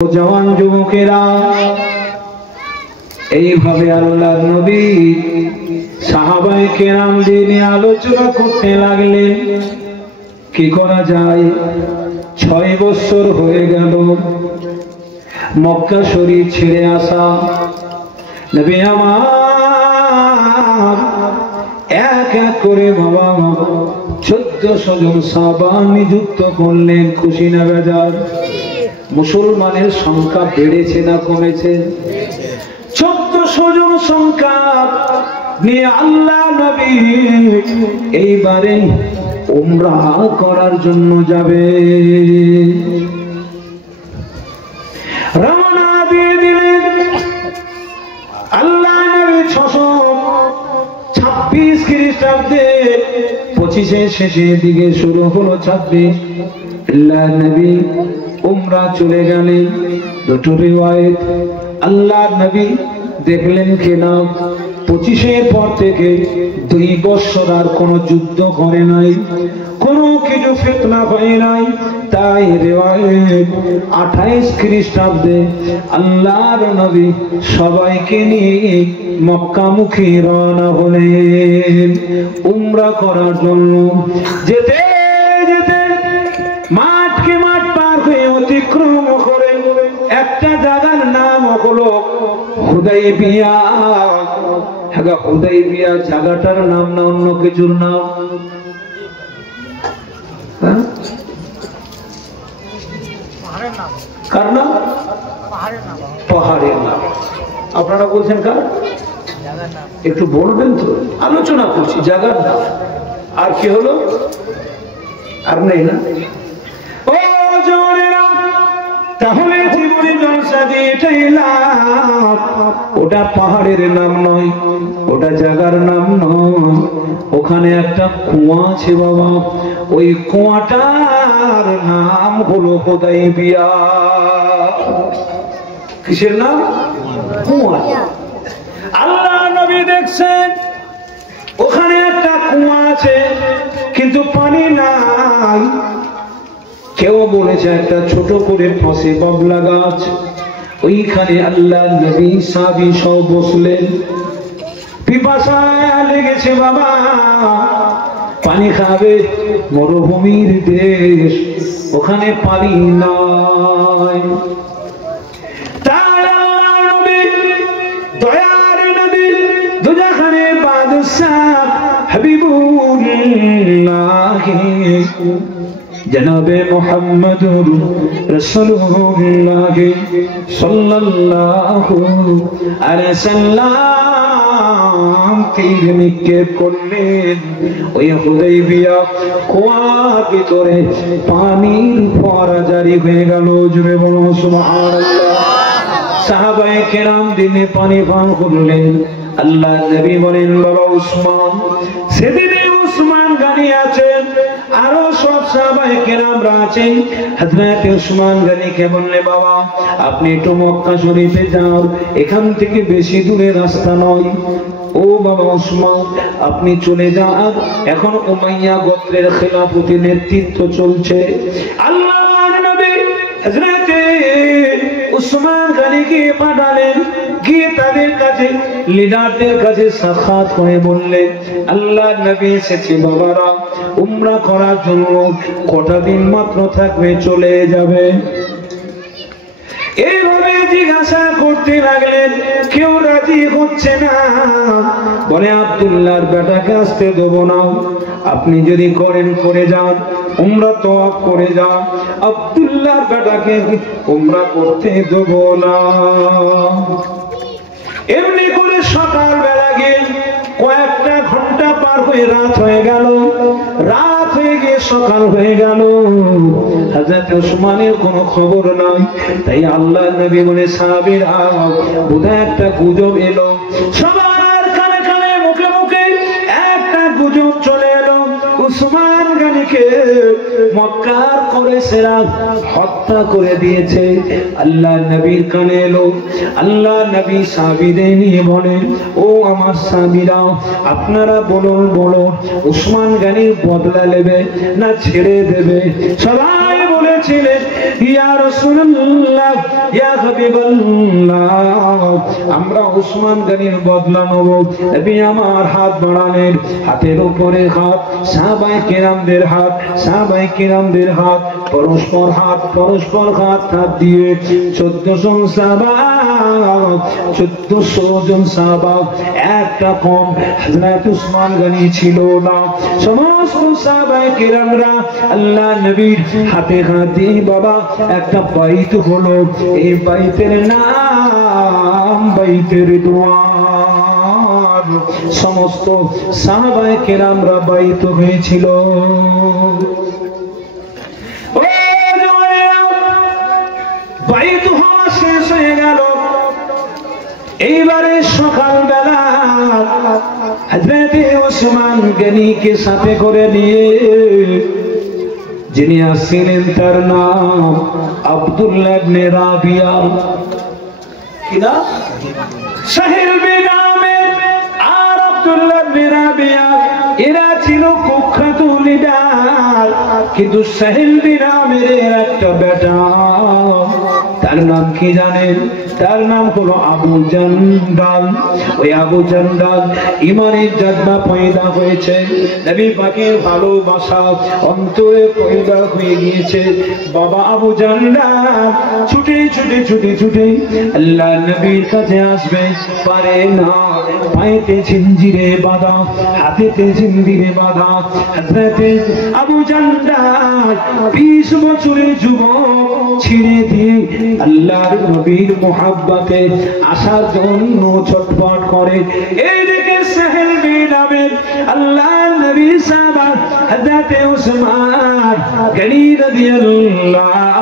জওয়ান যুবকেরা এইভাবে আল্লাহর নবী সাহাবায়ে কেরামদের নিয়ে আলোচনা করতে লাগলেন কি করা যায়। 6 বছর হয়ে গেল মক্কা শরীফ ছেড়ে আসা। নবী আমার এক এক করে বাবা 1400 জন সাহাবা নিযুক্ত করলেন। খুশি না বেজার? মুসলমানের সংখ্যা বেড়েছে না কমেছে? 1400 জন সংখ্যা নিয়ে আল্লাহ নবী এইবারে উমরা করার জন্য যাবে। রওনা দিয়ে দিলেন আল্লাহ নবী 626 খ্রিস্টাব্দে 25 শেষের দিকে শুরু হলো 26 আল্লাহ নবী উমরা চলে গেলেন। দুটো রিওয়ায়াত আল্লাহ নবী দেখলেন কিনা 25 পর থেকে 2 বছর আর কোন যুদ্ধ করে নাই, কোনো কিছু ফিতনা হয় নাই। তাই রিওয়ায়াত 28 খ্রিস্টাব্দে আল্লাহর নবী সবাইকে নিয়ে মক্কামুখী রওনা হলেন উমরা করার জন্য। যেতে যেতে মাঠকে মাঠ পার হয়ে অতিক্রম করে একটা জায়গার নাম হলো হুদাইবিয়া। হ্যাঁ, হুদাইবিয়া জায়গাটার নাম না অন্য কিছুর নাম? কার নাম? পাহাড়ের নাম। আপনারা বলছেন কার? একটু বলবেন তো, আলোচনা করছি জায়গার নাম। আর কি হলো? আর নেই না? ও জওয়ানেরা, তাহলে জীবনে জলসা দিয়ে এটাই লাভ। ওটা পাহাড়ের নাম নয়, ওটা জায়গার নাম নয়। ওখানে একটা কুয়া আছে বাবা, ওই কুয়াটার নাম হলো হুদাইবিয়া। কিসের নাম? কুয়া। আল্লাহ নবী দেখছেন ওখানে একটা কুয়া আছে কিন্তু পানি নাই। কেউ বলেছে একটা ছোট করে ফসে বাবলা গাছ, ওইখানে আল্লাহ নবী সাহাবী সব বসলেন। পিপাসা লেগেছে বাবা, পানি খাবে, মরুভূমির দেশ, ওখানে পানি নাই। তাই আল্লাহ নবী দয়ার নবী দুজাহানের বাদশাহ হাবিবুল্লাহ জনাবে মুহাম্মদুর রাসূলুল্লাহ সাল্লাল্লাহু আলাইহি সাল্লাম তীর নিক্ষেপ করলেন ওই হুদাইবিয়া কুয়ার ভিতরে। পানির ফোয়ারা জারি হয়ে গেল। জোরে বলো সুবহানাল্লাহ। সাহাবায়ে কেরাম দিনে পানি পান করলেন। আল্লাহ নবী বলেন বাবা উসমান, সেদিনে উসমান গানি আছেন, আরো সব সাহাবায়ে কেরামরা আছেন। হযরত উসমান গানিকে বললে বাবা আপনি একটু মক্কা শরীফে যান, এখান থেকে বেশি দূরে রাস্তা নয়। ও বাবা উসমান আপনি চলে যান, এখন উমাইয়া গোত্রের খেলাফতি নেতৃত্ব চলছে। আল্লাহর নবী হযরত উসমান গানিকে পাঠালেন, গিয়ে তাদের কাছে লিডারদের কাছে সাক্ষাৎ করে বললেন আল্লাহ নবী এসেছে বাবারা উমরা করার জন্য, কটা দিন মাত্র থাকবে, চলে যাবে। এইভাবে জিজ্ঞাসা করতে লাগলেন, কেউ রাজি হচ্ছে না। বলে আব্দুল্লাহর বেটাকে আসতে দেবো না, আপনি যদি করেন করে যান, উমরা তওয়াফ করে যান, আব্দুল্লাহর বেটাকে উমরা করতে দেবো না। এমনি করে সকাল বেলা গিয়ে কয়েকটা ঘন্টা পার হয়ে রাত হয়ে গেল। রাত হয়ে গিয়ে সকাল হয়ে গেল, হযরত উসমানের কোনো খবর নাই। তাই আল্লাহ নবী বলে সাহাবীরা বোধহয় একটা গুজব এলো। সবার কানে কানে মুখে মুখে একটা গুজব চলে এলো, উসমান গানিকে মক্কার কুরাইশরা হত্যা করে দিয়েছে। আল্লাহ নবীর কানে এলো। আল্লাহ নবী সাহাবীদের নিয়ে বলেন ও আমার সাহাবীরা আপনারা বলুন বলুন উসমান গানির বদলা নেবে না ছেড়ে দেবে? সবাই বলে বলেছিলেন ইয়া রাসূলুল্লাহ ইয়া হাবিবাল্লাহ আমরা ওসমান গনির বদলা নেব। নবী আমার হাত বাড়ালেন, হাতের উপরে হাত, সাহাবায়ে কেরামদের হাত, সাহাবায়ে কেরামদের হাত, পরস্পর হাত দিয়ে 1400 সাহাবা, 1400 জন সাহাবা, একটা কম হযরত ওসমান গনি ছিল না। সমস্ত সাহাবায়ে কেরামরা আল্লাহ নবীর হাতে হাত দিয়ে বাবা একটা বাইত হলো, এই বাইতের নাম বাইতে রিদওয়ান। সমস্ত সাহাবায়ে কেরামরা বাইত হয়েছিল। বাইত হওয়া শেষ হয়ে গেল। এইবারে সকালবেলা হযরত ওসমান গনিকে সাথে করে নিয়ে যিনি আসছিলেন তার নাম আব্দুল্লাহ ইবনে রাবিয়া। কি নাম? সাহিল বিন আমির আর আব্দুল্লাহ ইবনে রাবিয়া। এরা ছিল কুখ্যাত লিডার, কিন্তু সাহিল বিন আমিরের একটা বেটা, তার নাম কি জানেন? তার নাম হলো আবু জান্দাল। ওই আবু জান্দাল ইমানের জজ্বা পয়দা হয়েছে, নবী পাকের ভালোবাসা অন্তরে পয়দা হয়ে গিয়েছে। বাবা আবু জান্দাল ছুটে আল্লাহ নবীর কাছে আসবে, পারে না। পায়েতে জিঞ্জিরে বাঁধা, হাতেতে জিঞ্জিরে বাঁধা। হযরত আবু জান্দাল 20 বছরের যুবক ছিঁড়ে দিয়ে আল্লাহর নবীর মুহাব্বতে আসার জন্য ছটফট করে। এইদিকে সাহেল বিন আমির আল্লাহর নবী সাহাবা হযরত ওসমান গনি রাদিয়াল্লাহু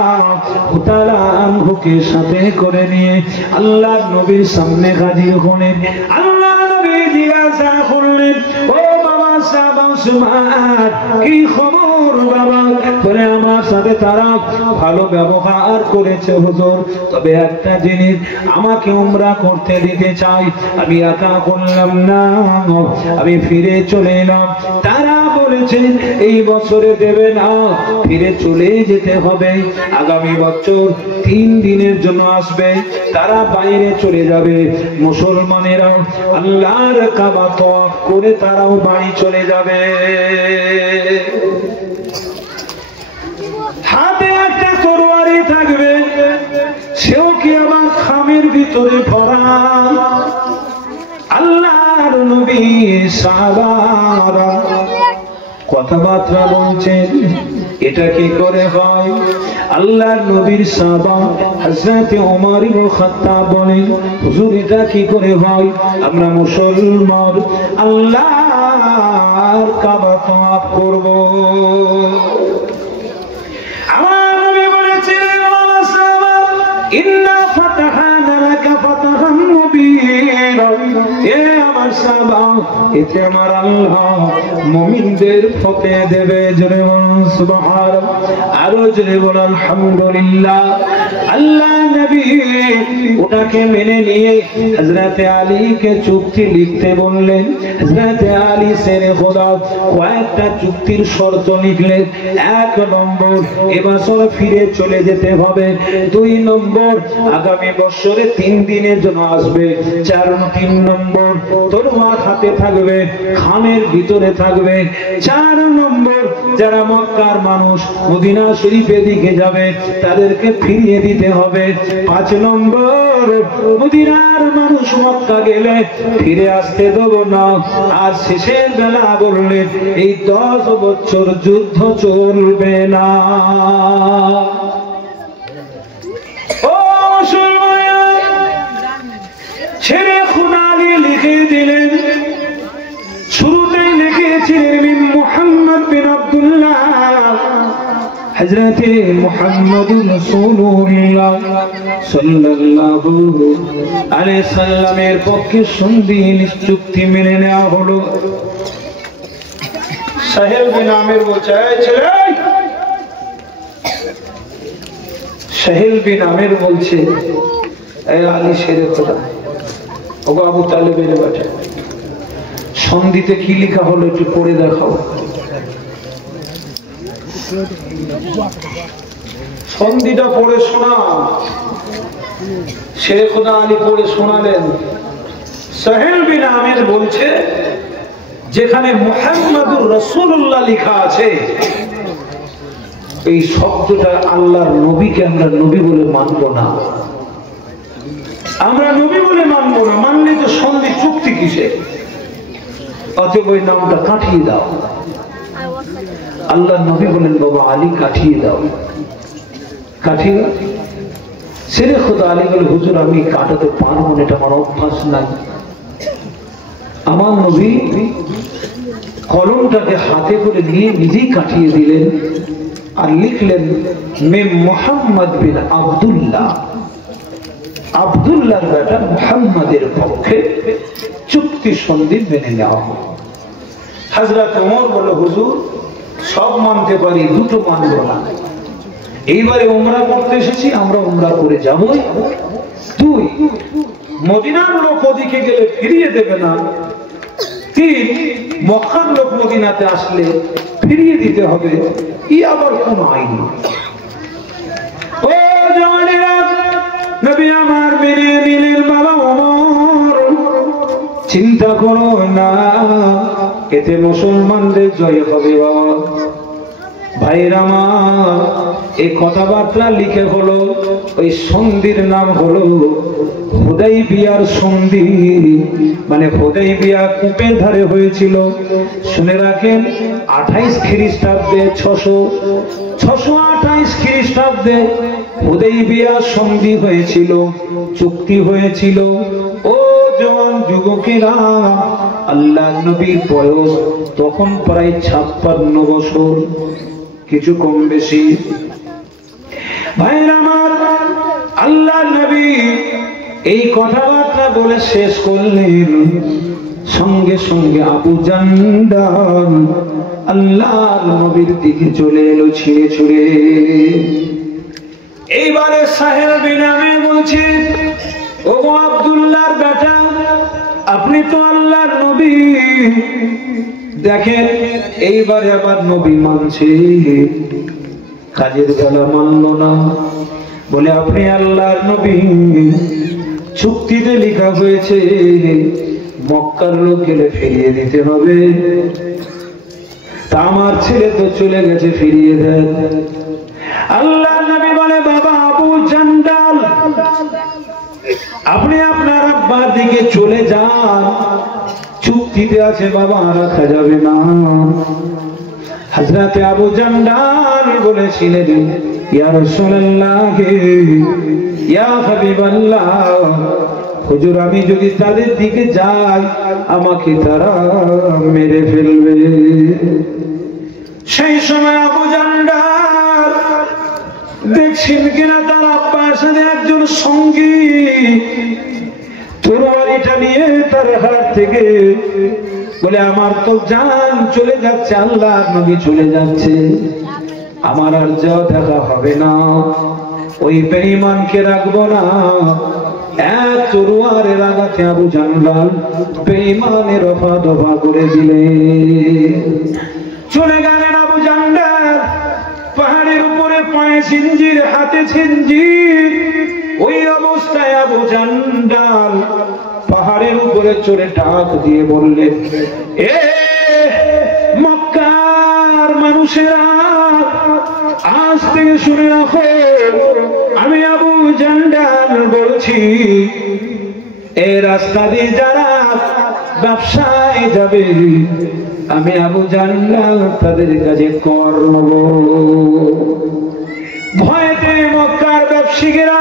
তাআলা আনহুকে সাথে করে নিয়ে আল্লাহর নবীর সামনে হাজির হলেন। আল্লাহর নবী জিজ্ঞাসা করলেন, ও বাবা সাহাবা ওসমান, কি খবর বাবা? বলে আমার সাথে তারা ভালো ব্যবহার করেছে হুজুর, তবে একটা জিনিস আমাকে উমরা করতে দিতে চাই। আমি একা করলাম না, আমি ফিরে চলে এলাম। তারা বলেছে এই বছরে দেবে না, ফিরে চলে যেতে হবে। আগামী বছর 3 দিনের জন্য আসবে, তারা বাইরে চলে যাবে। মুসলমানেরা আল্লাহর কাবা তওয়াফ করে তারাও বাড়ি চলে যাবে। হাতে একটা তরবারি থাকবে, সেও কি আমার খামের ভিতরে ভরা। আল্লাহর নবী সাহাবারা কথাবার্তা বলছেন, এটা কি করে হয়? আল্লাহর নবীর সাহাবা হযরত ওমর ইবনে খাত্তাব বলেন, হুজুর এটা কি করে হয়? আমরা মুসলমান আল্লাহর কাবা তওয়াফ করব। আমার নবী বলেছিলেন, ইন্না ফাতাহানা লাকা ফাতাহান মুবিনা। এ আমার সাহাবা, এতে আমার আল্লাহ মুমিনদের ফতহ দেবে। জোরে বলুন সুবহানাল্লাহ, আরো জোরে বলুন আলহামদুলিল্লাহ। আল্লাহ নবী ওটাকে মেনে নিয়ে হযরত আলীকে চুক্তি লিখতে বললেন। হযরত আলী শেরে খোদা কয়েকটা চুক্তির শর্ত লিখলেন। 1 নম্বর, এবছর ফিরে চলে যেতে হবে। 2 নম্বর, আগামী বছরে 3 দিনের জন্য আসবে। 3 নম্বর, তরবারি হাতে থাকবে, খামের ভিতরে থাকবে। 4 নম্বর, যারা মক্কার মানুষ মদিনা শরীফের দিকে যাবে তাদেরকে ফিরিয়ে দিতে হবে। 5 নম্বর, মদিনার মানুষ মক্কা গেলে ফিরে আসতে দেব না। আর শেষের বেলা বললেন, এই 10 বছর যুদ্ধ চলবে না। ছেড়ে খুনালি লিখে দিলেন। শুরুতেই লিখেছিলেন মুহাম্মদ বিন আব্দুল্লাহ, হযরতে মুহাম্মদুর রাসূলুল্লাহ সাল্লাল্লাহু আলাইহি সাল্লামের পক্ষে সন্ধি চুক্তি মেনে নেওয়া হলো। সাহেল বিন আমির বলছে, সাহেল বিন আমির বলছে, এ আলী শেরে খোদা, ওগো আবু তালেবের বেটা, সন্ধিতে কি লেখা হলো একটু পড়ে দেখাও। সন্ধিটা পড়ে শোনা। শেরে খোদা আলী পড়ে শোনালেন। সাহেল বিন আমির বলছে, যেখানে মুহাম্মাদুর রাসূলুল্লাহ লেখা আছে, এই শব্দটা আল্লাহর নবীকে আমরা নবী বলে মানব না। আমরা নবী বলে মানব না, মানলে তো সন্ধি চুক্তি কিসে? অতএব ওই নামটা কাটিয়ে দাও। আল্লাহর নবী বলেন, বাবা আলী কাটিয়ে দাও, কাটিয়ে। শেরে খোদা আলী বলে, হুজুর আমি কাটাতে পারবো না, এটা আমার অভ্যাস নাই। আমার নবী কলমটাকে হাতে করে নিয়ে নিজেই কাটিয়ে দিলেন আর লিখলেন, মে মুহাম্মদ বিন আব্দুল্লাহ, আব্দুল্লাহর বেটা মুহাম্মাদের পক্ষে চুক্তি সন্ধি মেনে নেওয়া হবে। হযরত ওমর বলে, হুজুর সব মানতে পারি, দুটো মানব না। এইবারে উমরা করতে এসেছি, আমরা উমরা করে যাবই। দুই, মদিনার লোক ওদিকে গেলে ফিরিয়ে দেবে না। তিন, মক্কার লোক মদিনাতে আসলে ফিরিয়ে দিতে হবে। ই আবার কোন আইন? ও জওয়ানেরা, নবী আমার মেনে নিলেন। বাবা ওমর, চিন্তা করো না, এতে মুসলমানদের জয় হবে। বাবা ভাইরা আমার, এই কথাবার্তা লিখে হলো, ওই সন্ধির নাম হলো হুদাইবিয়ার সন্ধি। মানে হুদাইবিয়া কূপের ধারে হয়েছিল। শুনে রাখেন, 28 খ্রিস্টাব্দে 628 খ্রিস্টাব্দে হুদাইবিয়া সন্ধি হয়েছিল, চুক্তি হয়েছিল। ও জওয়ান যুবকেরা, আল্লাহ নবীর বয়স তখন প্রায় 56 বছর, কিছু কম বেশি। ভাইরা আমার, আল্লাহ নবী এই কথাবার্তা বলে শেষ করলেন, সঙ্গে সঙ্গে আবু জান্দাল আল্লাহর নবীর দিকে চলে এলো ছিঁড়ে ছুড়ে। এইবারে সাহেল বিন আমির বলছে, ওগো আব্দুল্লাহর বেটা, আপনি তো আল্লাহর নবী। দেখেন এইবারে আবার নবী মানছে, কাজের বেলা মানল না। বলে, আপনি আল্লাহর নবী, চুক্তিতে লেখা হয়েছে মক্কার লোক গেলে ফিরিয়ে দিতে হবে। তা আমার ছেলে তো চলে গেছে, ফিরিয়ে দেন। আল্লাহর নবী বলে, বাবা আবু জান্দাল, আপনি আপনার আব্বার দিকে চলে যান, চুক্তিতে আছে বাবা, রাখা যাবে না। হযরত আবু জান্দাল বলেছিলেন, ইয়া রাসূলুল্লাহ, ইয়া হাবিবাল্লাহ, হুজুর আমি যদি তাদের দিকে যাই, আমাকে তারা মেরে ফেলবে। সেই সময় আবু জান্দাল দেখছেন কিনা তার আব্বার সাথে একজন সঙ্গী তরবারিটা নিয়ে তার হাত থেকে বলে, আমার তো জান চলে যাচ্ছে, আল্লাহর নবী চলে যাচ্ছে, আমার আর যাওয়া দেখা হবে না, ওই বেঈমানকে রাখবো না। এক তরবারের আঘাতে আবু জান্দাল বেঈমানের রফা দফা করে দিলে। চলে গেলেন আবু জান্দাল, পাহাড়ের উপরে পায়ে ছিঞ্জির, হাতে ছিঞ্জির। ওই অবস্থায় আবু জান্দাল পাহাড়ের উপরে চড়ে ডাক দিয়ে বললেন, এ মক্কার মানুষেরা, আজ থেকে শুনে রাখো, আমি আবু জান্দাল বলছি, এই রাস্তা দিয়ে যারা ব্যবসায় যাবে, আমি আবু জান্দাল তাদের কাছে কর নেব। ভয়েতে মক্কার ব্যবসায়ীরা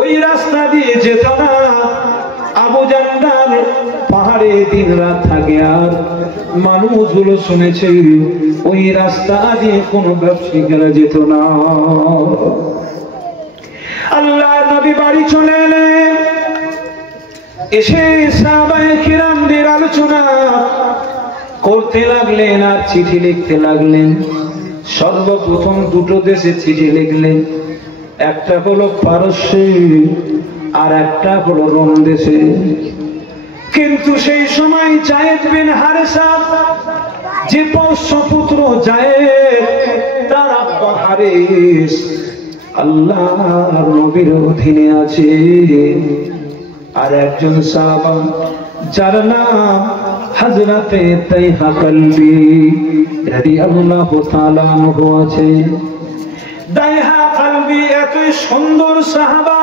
ওই রাস্তা দিয়ে যেত না। আবু জান্দাল পাহাড়ে দিন রাত থাকে, আর মানুষগুলো শুনেছে ওই রাস্তা দিয়ে কোনো ব্যবসায়ীরা যেত না। আল্লাহ নবী বাড়ি চলে এলেন, এসে সাহাবায়ে কিরামদের আলোচনা করতে লাগলেন আর চিঠি লিখতে লাগলেন। সর্বপ্রথম দুটো দেশে চিঠি লিখলেন, একটা হলো পারস্যে আর একটা হলো রোম দেশে। কিন্তু সেই সময় যায়েদ বিন হারেসা, যে পোষ্যপুত্র যায়েদ, তার আব্বা হারেস আল্লাহর নবীর অধীনে আছে। আর একজন সাহাবা যার নাম হযরতে তাইহা কলবি রাদিয়াল্লাহু তাআলা আনহু আছে। তাইহা কলবি এত সুন্দর সাহাবা,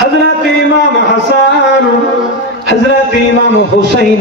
হযরত ইমাম হাসান, হযরত ইমাম হুসাইন